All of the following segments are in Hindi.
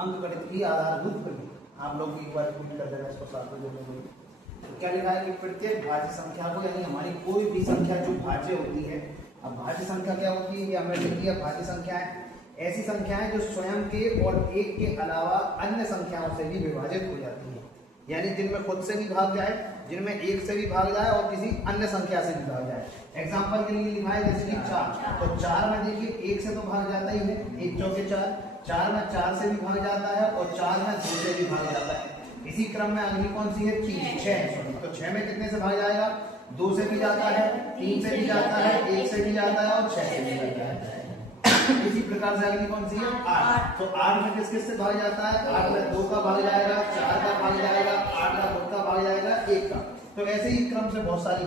अंकगणित की आधारभूत प्रक्रिया। आप लोग एक बार रिपीट कर देना इसको साथ में जोड़ने को। तो क्या लिखा है कि प्रत्येक भाज्य संख्या को, यानी हमारी कोई भी संख्या जो भाज्य होती है, अब भाज्य संख्या क्या होती है कि हमें लिख दिया भाज्य संख्याएं ऐसी संख्याएं जो स्वयं के और एक के अलावा अन्य संख्याओं से भी विभाजित हो जाती है, यानी जिनमें खुद से भी भाग जाए, जिनमें एक से भी भाग जाए और किसी अन्य संख्या से भी भाग जाए। एग्जाम्पल के लिए लिखा है जैसे कि 4, तो 4 में देखिए एक से तो भाग जाता ही है, 1 चौके 4, 4 में 4 से भी भाग जाता है और 4 में 2 से भी भाग जाता है। इसी क्रम में अगली कौन सी है 6, तो 6 में कितने से भाग जाएगा, 2 से भी जाता है, 3 से भी जाता है, 1 से भी जाता है और 6 से भी जाता है। इसी प्रकार से अगली कौन सी है 8, तो 8 में किस किस से भाग जाता है, 8 में 2 का भाग जाएगा, 4 का भाग जाएगा, 8 का 2 का भाग जाएगा, 1 का। तो ऐसे ही क्रम से बहुत सारी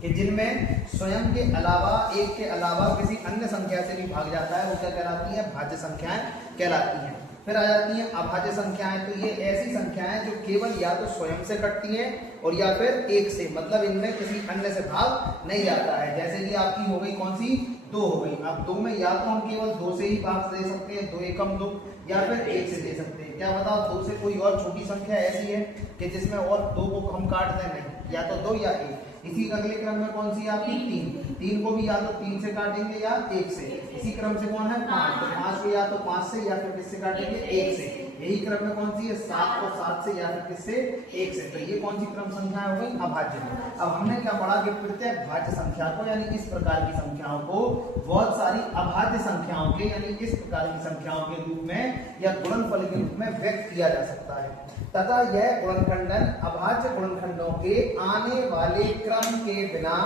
कि जिनमें स्वयं के अलावा एक के अलावा किसी अन्य संख्या से भी भाग जाता है, वो क्या कहलाती है, भाज्य संख्याएं कहलाती हैं। फिर आ जाती हैं अभाज्य संख्याएं, तो ये ऐसी संख्याएं जो केवल या तो स्वयं से कटती हैं और या फिर एक से, मतलब इनमें किसी अन्य से भाग नहीं जाता है। जैसे कि आपकी हो गई कौन सी 2 हो गई, अब 2 में या तो हम केवल 2 से ही भाग दे सकते हैं, 2 एकम 2, या फिर 1 से दे सकते हैं। क्या बताओ 2 से कोई और छोटी संख्या ऐसी है कि जिसमें और 2 को हम काट दें, नहीं, या तो 2 या 1। इसी अगले क्रम में कौन सी आपकी 3 को भी या तो 3 से काटेंगे या 1 से। इसी क्रम से कौन है 5, तो 5 को या तो 5 से या फिर किससे काटेंगे 1 से। यही क्रम में कौन सी है 7 को 7 से या फिर किससे 1 से। तो ये कौन सी क्रम संख्या हो गई अभाज्य। अब हमने क्या पढ़ा कि प्रत्येक भाज्य संख्या को, यानी इस प्रकार की संख्याओं को बहुत सारी अभाज्य संख्याओं के, यानी इस प्रकार की संख्याओं के रूप में या गुणनफल के रूप में व्यक्त किया जा सकता है, तथा यह गुणनखंडन अभाज्य गुणनखंडों के आने वाले क्रम के बिना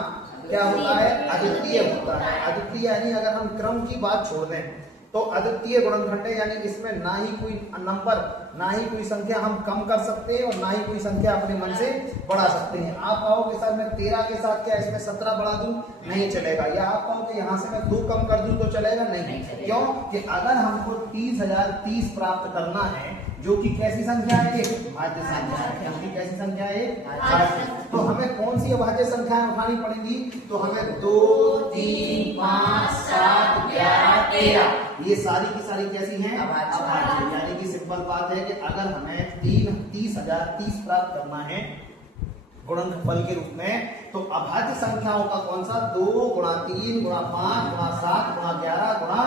क्या होता है, अद्वितीय होता है। अद्वितीय यानी अगर हम क्रम की बात छोड़ दें तो अद्वितीय गुणनखंड है, यानी इसमें ना ही कोई नंबर, ना ही कोई संख्या हम कम कर सकते हैं और ना ही कोई संख्या अपने मन से बढ़ा सकते हैं। आप कहोगे सर मैं 13 के साथ क्या इसमें 17 बढ़ा दूं, नहीं चलेगा। या आप कहोगे यहाँ से मैं 2 कम कर दूं तो चलेगा, नहीं। क्यों कि अगर हमको 30,030 प्राप्त करना है, जो कि कैसी संख्या है, एक भाज्य संख्या है, क्योंकि कैसी संख्या है, भाज्य। तो हमें कौन सी अभाज्य संख्याएं उठानी पड़ेंगी, तो हमें 2, 3, 5, 7, 11, 13 ये सारी की सारी कैसी हैं अभाज्य। यानी कि सिंपल बात है कि अगर हमें 30,030 प्राप्त करना है गुणनफल के रूप में, तो अभाज्य संख्याओं का कौन सा 2 गुणा 3 गुणा 5 गुणा 7 गुणा 11 गुणा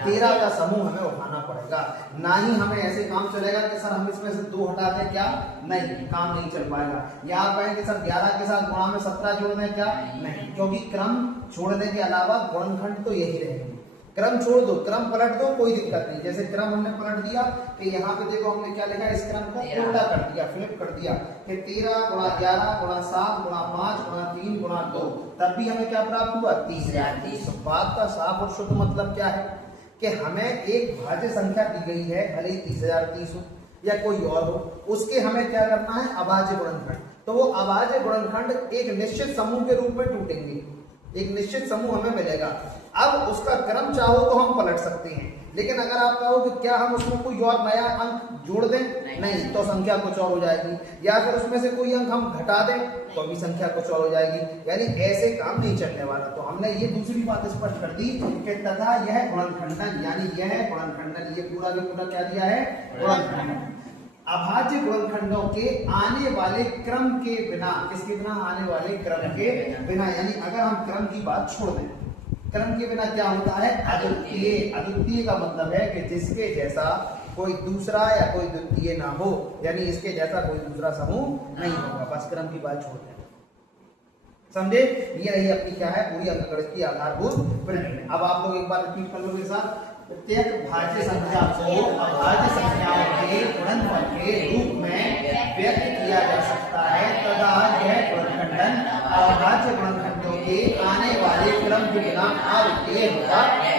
13 का समूह हमें उठाना पड़ेगा। ना ही हमें ऐसे काम चलेगा कि सर हम इसमें से 2 हटा दें, क्या नहीं, काम नहीं चल पाएगा। या आप कहें कि सर 11 के साथ गुणा में 17 जोड़ दें, क्या नहीं, क्योंकि क्रम छोड़ने के अलावा गुणनखंड तो यही रहेंगे। क्रम छोड़ दो, क्रम पलट दो, कोई दिक्कत नहीं। जैसे क्रम हमने पलट दिया कि यहाँ पे देखो हमने क्या लिखा, इस क्रम को उल्टा कर दिया, फ्लिप कर दिया कि 13 गुणा 11 गुणा 7 गुणा 5 गुणा 3 गुणा 2, तब भी हमें क्या प्राप्त हुआ 30,030। तो बात का साफ और शुद्ध मतलब क्या है कि हमें एक भाज्य संख्या दी गई है, भले ही 30,030 हो या कोई और हो, उसके हमें क्या करना है अभाज्य गुणनखंड। तो वो अभाज्य गुणनखंड एक निश्चित समूह के रूप में टूटेंगे, एक निश्चित समूह हमें मिलेगा। अब उसका क्रम चाहो तो हम पलट सकते हैं, लेकिन अगर आप कहो कि क्या हम उसमें कोई और नया अंक जोड़ दें, नहीं, तो संख्या कुछ और हो जाएगी। या फिर उसमें से कोई अंक हम घटा दें तो भी संख्या कुछ और हो जाएगी, यानी ऐसे काम नहीं चलने वाला। तो हमने ये दूसरी बात स्पष्ट कर दी कि तथा यह गुणनखंडन, यानी यह गुणनखंडन, ये पूरा के पूरा क्या दिया है गुणनखंडन, अभाज्य गुणनखंडों के आने वाले क्रम के बिना, किसके बिना, आने वाले क्रम के बिना। यानी अगर हम क्रम की बात छोड़ दें, क्रम के बिना क्या होता है अद्वितीय। अद्वितीय का मतलब है कि जिसके जैसा कोई दूसरा या कोई द्वितीय ना हो, यानी इसके जैसा कोई दूसरा समूह नहीं होगा। बस क्रम की बात छोड़ दें, समझे। ये रही अपनी क्या है पूरी अंकगणित की आधारभूत प्रक्रिया। अब आप लोग एक बार रिपीट कर लो मेरे साथ, प्रत्येक भाज्य संख्या को अभाज्य संख्याओं के गुणनफल के रूप में व्यक्त किया जा सकता है, तथा यह गुणनखंडन अभाज्य गुणनखंडों के आने वाले क्रम के बिना अद्वितीय होता है।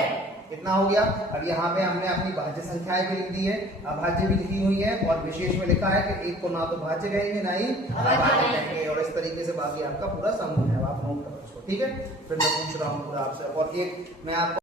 कितना हो गया। अब यहाँ पे हमने अपनी भाज्य संख्याएं भी लिख दी है, अभाज्य भी लिखी हुई है, और विशेष में लिखा है कि एक को ना तो भाज्य कहेंगे ना ही अभाज्य कहेंगे, और इस तरीके से बाकी आपका पूरा समूह है, आप नोट करो इसको, ठीक है। फिर मैं पूछ रहा हूँ पूरा आपसे, और एक मैं आपको